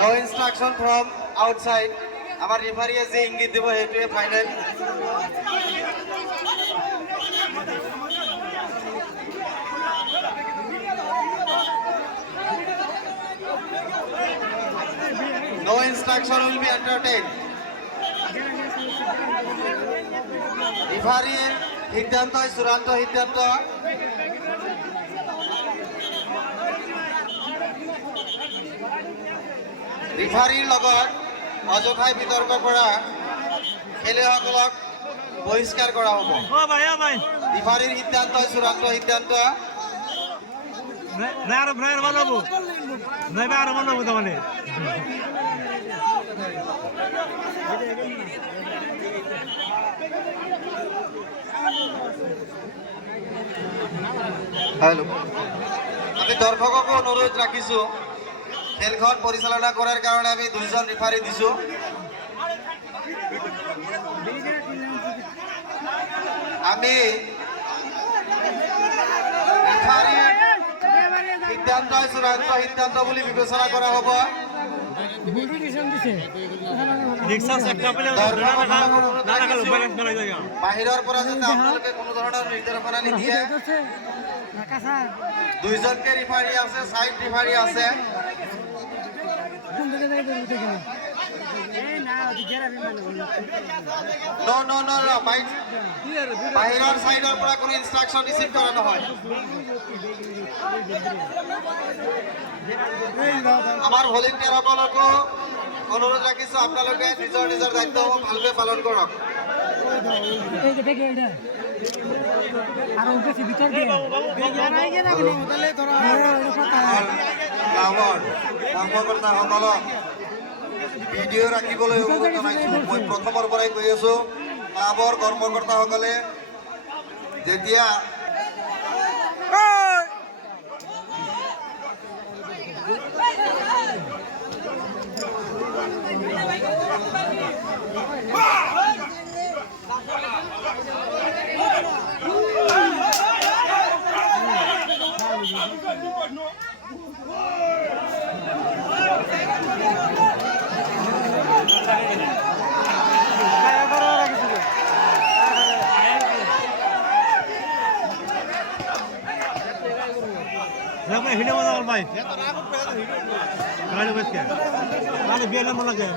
No instruction from outside. Our referee is the English dibo hetu final. No instruction will be entertained. Referee সিদ্ধান্ত চূড়ান্ত সিদ্ধান্ত ৰিফাৰীৰ লগত অযথাই বিতৰ্ক কৰা খেলুৱৈসকলক বহিষ্কাৰ কৰা হ'ব। ৰিফাৰীৰ সিদ্ধান্ত চূড়ান্ত সিদ্ধান্ত হেল্ল' আমি দৰ্শককো অনুৰোধ ৰাখিছোঁ খেলখন পৰিচালনা কৰাৰ কাৰণে আমি দুইজন ৰিফাৰী দিছোঁ। আমি ৰিফাৰীৰ সিদ্ধান্ত চূড়ান্ত সিদ্ধান্ত বুলি বিবেচনা কৰা হ'ব। বাহিৰৰ পৰা যাতে আপোনালোকে কোনো ধৰণৰ নিৰ্দেশনা নিদিয়ে। দুইজনকে ৰিফাৰী আছে, চাইড ৰিফাৰী আছে। বাহিৰৰ চাইডৰ পৰা কোনো ইনষ্ট্ৰাকশ্যন ৰিচিভ কৰা নহয়। আমাৰ ভলেণ্টিয়াৰসকলকো অনুৰোধ ৰাখিছোঁ আপোনালোকে নিজৰ নিজৰ দায়িত্বসমূহ ভালকৈ পালন কৰক। কৰ্মকৰ্তাসকলক ভিডিঅ' ৰাখিবলৈ অনুৰোধ জনাইছোঁ। মই প্ৰথমৰ পৰাই কৈ আছোঁ, ক্লাবৰ কৰ্মকৰ্তাসকলে যেতিয়া ভিডিও বানাও ভাই গাড়ি বসকে আরে বিএলএম লাগে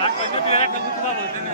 রাগ করলে তুই একটা কথা বলতে না